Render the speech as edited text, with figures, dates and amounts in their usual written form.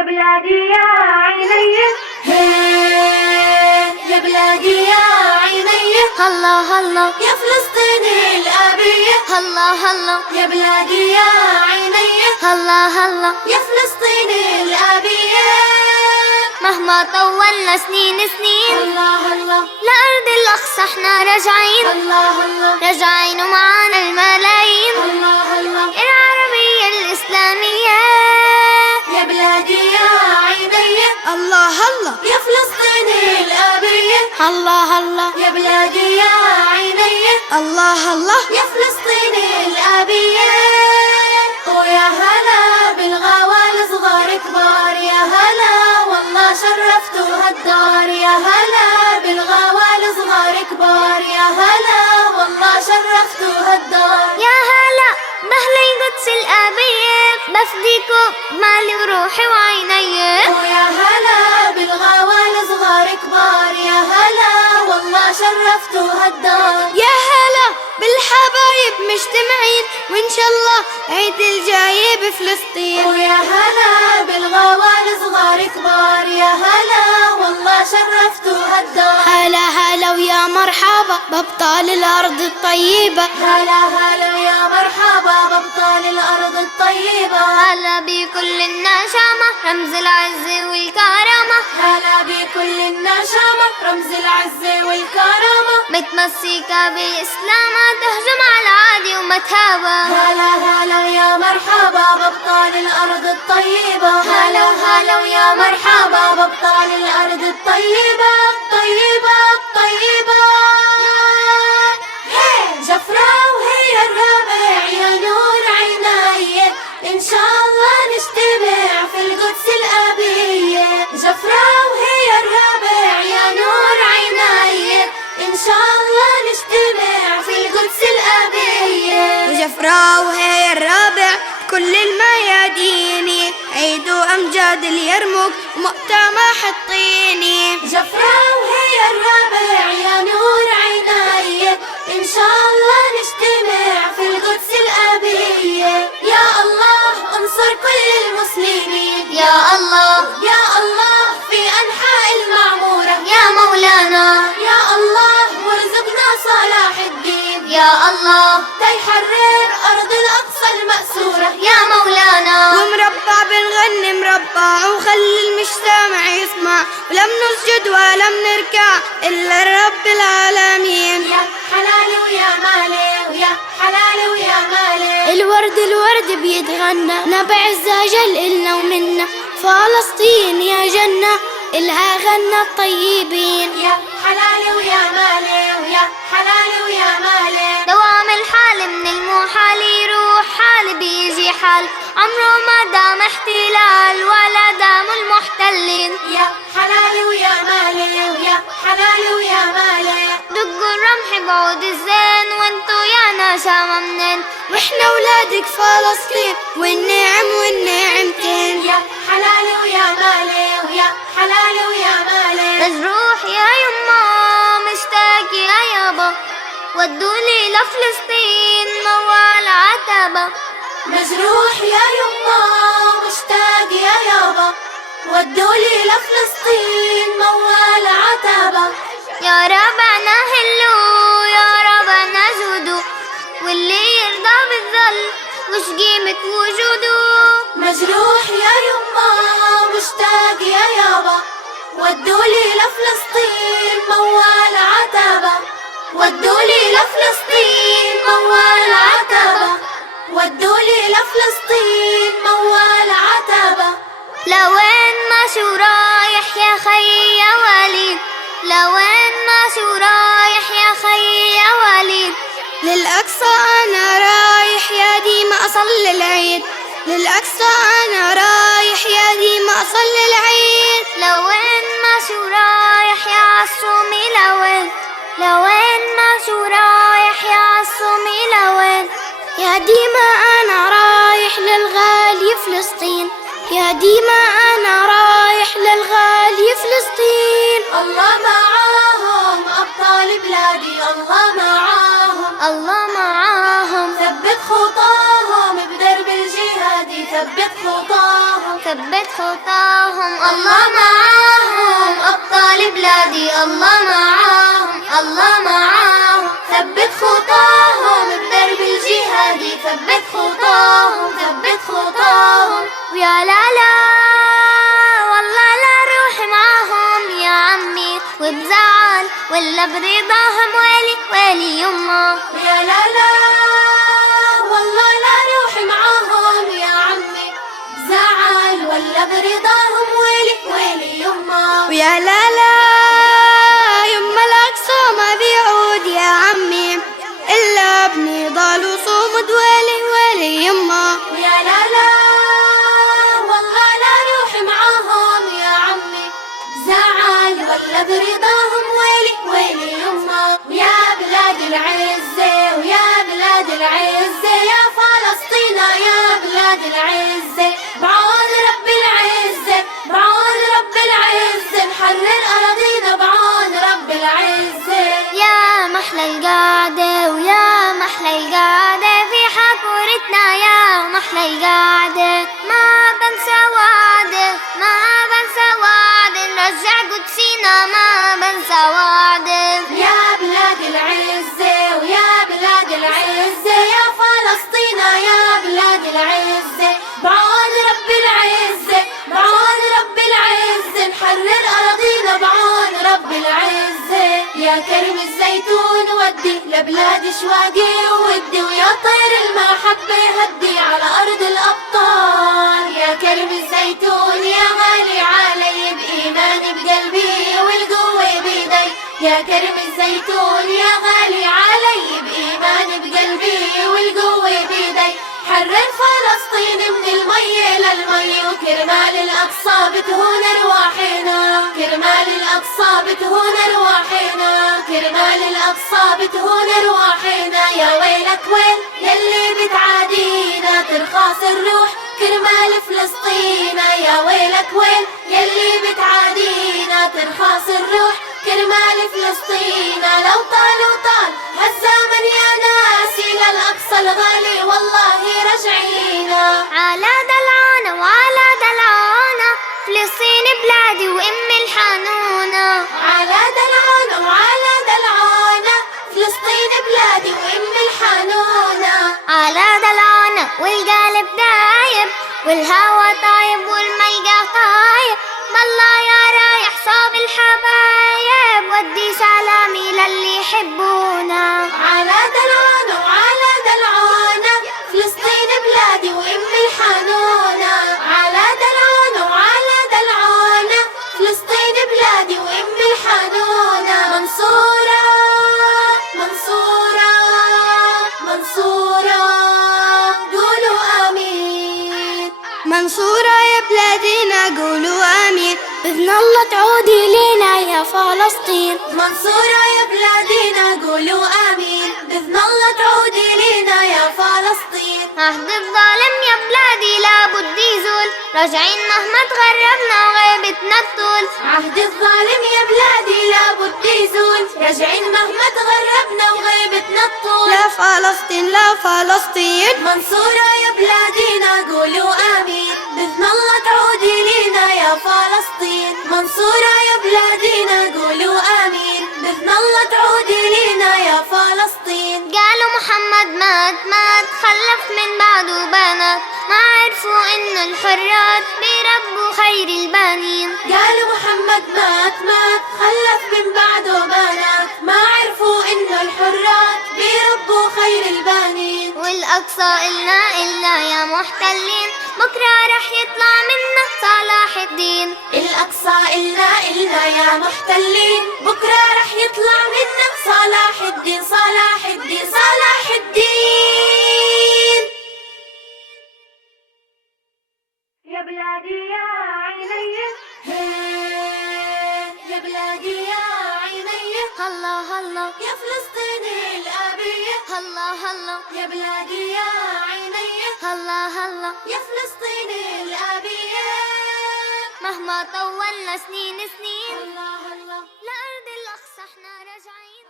يا بلادي يا عيني، يا بلادي يا عيني، الله الله يا فلسطين الأبية، الله الله يا بلادي يا عيني، الله الله. يا فلسطين الأبية. مهما طولنا سنين سنين الله الله لأرض الأقصى احنا راجعين، الله الله راجعين ومعانا الملايين الله الله. العربية الإسلامية. يا بلادي يا عيني، الله الله يا فلسطين الأبية، الله الله يا بلادي يا عيني، الله الله. يا فلسطين الأبية. ويا هلا بالغوال صغار كبار، يا هلا والله شرفتوا هالدار، يا هلا بالغوال صغار كبار، يا هلا والله شرفتوا هالدار. يا هلا بأهل القدس الأبية، بفديكم مالي وروحي وعيني. ويا هلا بالغوال صغار كبار، يا هلا والله شرفتوا هالدار. يا هلا بالحبايب مجتمعين، وإن شاء الله عيد الجاي بفلسطين. ويا هلا بالغوال صغار كبار، يا هلا والله شرفتوا هالدار. هلا هلا ويا مرحبا بأبطال الأرض الطيبة، هلا هلا ويا مرحبا بأبطال الأرض الطيبة. هلا بكل النشامة رمز العز والكرامة، هلا بكل النشامة رمز العز والكرامة. متمسكة بالإسلام تهجم على العادي وما تهابى. هلا هلا ويا مرحبا بأبطال الأرض الطيبة. هلا هلا ويا مرحبا بأبطال الأرض الطيبة الطيبة الطيبة. جفرة وهي الربع يا نور عيني، إن شاء الله نجتمع في القدس الأبية. جفرة وهي الربع يا نور عيني، إن شاء الله نجتمع في القدس الأبية. وجفرة وهي الرابع كل الميادين، عيدوا أمجاد اليرموك ومؤتمح الطيني. جفرة وهي الربع يا نور عيني، إن شاء الله نجتمع في القدس الأبية. يا الله انصر كل المسلمين، يا الله يا الله في أنحاء المعمورة، يا مولانا يا الله وارزقنا صلاح الدين، يا الله تيحرر أرض الأقصى المأسورة. يا مولانا. ومربع بنغني مربع وخلي المجتمع يسمع، ولم نسجد ولم نركع إلا رب العالمين. يا حلالي ويا مالي، ويا حلالي ويا مالي. الورد بيتغنى نبع الزاجل إلنا ومنا، فلسطين يا جنة إلها غنى الطيبين. يا حلالي ويا مالي، ويا حلالي ويا مالي. دوام الحال من المحال يروح حال بيجي حال، عمره ما دام احتلال ولا دام المحتلين. يا حلالي ويا مالي، ويا حلالي ويا مالي. دقوا الرمح بعود الزين وانتو يا نشامة منين، واحنا ولادك فلسطين والنعم والنعمتين. يا حلالي ويا مالي، ويا حلالي ويا مالي. مجروح يا يما مشتاق يا يابا، ودولي لفلسطين موال عتبة. مجروح يا يما مشتاق يا يابا، ودولي لفلسطين موال عتبة. يا ربنا هلو يا ربنا جودو، واللي يرضى بالذل وش قيمة وجوده. مجروح يا يما مشتاق يا يابا، ودولي لفلسطين موال عتبة. ودولي لفلسطين موال عتبة، ودولي لفلسطين موال عتبة. لوين ما شو رايح يا خي يا وليد، لوين ما شو رايح يا خي يا وليد. للأقصى أنا رايح يا ديما أصلي العيد، للأقصى أنا رايح يا ديما أصلي العيد. لوين ما شو رايح يا عالصومي لوين، لوين ما شو رايح يا عالصومي لوين. يا ديما أنا رايح للغالي فلسطين، يا ديما أنا رايح للغالي فلسطين. الله معاهم أبطال بلادي، الله معاهم، الله معاهم. ثبت خطاهم بدرب الجهاد الهادي ثبت خطاهم ثبت خطاهم. الله معاهم أبطال بلادي، الله معاهم، الله معاهم. ثبت خطاهم بدرب الجهادي، ثبت خطاهم، ثبت خطاهم. ويا لا والله لا روح معاهم يا عمي، وبزعل ولا برضاهم ويلي ويلي يما. ويا لا والله لا روح معاهم يا عمي، بزعل ولا برضاهم ويلي ويلي يما. ويا لا يما الأقصى ما بيعود يا عمي، إلا بنضال وصمد ويلي ويلي يما. ويا لا والله لا روح معاهم يا عمي، بزعل ولا برضاهم ويلي ويلي يما. ويا بلاد العزة، ويا بلاد العزة، يا فلسطين يا بلاد العزة، بعون رب العزة، بعون رب العزة، نحرر أراضينا بعون رب العزة. يا محلى القعدة ويا محلى القعدة في حكورتنا، يا محلى القعدة. ما بنسى وعده، ما بنسى وعده، نرجع قدسينا ما بنسى وعده. يا بلاد العزة، ويا بلاد العزة، يا فلسطين يا بلاد العزة، بعون رب العزة، بعون رب العزة، نحرر أراضينا بعون رب العزة. يا كرم الزيتون ودي لبلاد شواقي ودي، ويا طير المحبة هدي على أرض الأبطال. يا كرم الزيتون يا غالي علي، بإيماني بقلبي والقوة بيدي. يا كرم الزيتون يا غالي علي، بإيماني بقلبي والقوة بيدي. حرر فلسطين من المي للمي، وكرمال الأقصى بتهون أرواحنا، كرمال الأقصى بتهون أرواحنا، كرمال الأقصى بتهون أرواحنا. يا ويلك ويل يلي بتعادينا، ترخاص الروح كرمال فلسطين. يا ويلك ويل يلي بتعادينا، ترخاص الروح كرمال فلسطين. لو طال هالزمن يا ناسي، للأقصى الغالي والله رجعينا. على دلعانة وعلى دلعانة، فلسطين بلادي وأم الحنونة. على دلعانة وعلى دلعانة، فلسطين بلادي وأم الحنونة. على دلعانة والقلب دايب، والهوى طايب والملقى طايب. بالله يا رايح صاب الحبايب، ودي سلامي للي يحبونا. على دلعانة وعلى دلعانة، فلسطين بلادي وأم الحنونة. على دلعانة وعلى دلعانة، فلسطين بلادي وأم الحنونة. منصورة منصورة منصورة، قولوا آمين. منصورة يا بلادنا قولوا آمين، بإذن الله تعودي لينا يا فلسطين. منصورة يا بلادنا قولوا آمين، بإذن الله تعودي لينا يا فلسطين. عهد الظالم يا بلادي لابد يزول، راجعين مهما تغربنا وغيبتنا تطول. عهد الظالم يا بلادي لابد يزول، راجعين مهما تغربنا وغيبتنا تطول. لا فلسطين لا فلسطين. منصورة يا بلادنا قولوا آمين، بإذن الله تعودي لينا يا فلسطين. منصورة يا بلادنا قولوا آمين، بإذن الله تعودي لينا يا فلسطين. قالوا محمد مات خلف من بعده بنات، ما عرفوا إنه الحرات بيربوا خير البنين. قالوا محمد مات خلف من بعده بنات، ما عرفوا إنه الحرات بيربوا خير البنين. والأقصى إلنا يا محتلين، بكرة رح يطلع منا صلاح الدين. الأقصى إلنا يا محتلين، بكرة رح يطلع منا صلاح الدين، صلاح الدين، صلاح الدين. يا بلادي يا عيني، يا بلادي يا عيني، الله الله يا فلسطين الأبية، الله الله يا بلادي يا عيني، الله الله. يا فلسطين الأبية. مهما طولنا سنين الله الله لأرض الأقصى احنا راجعين.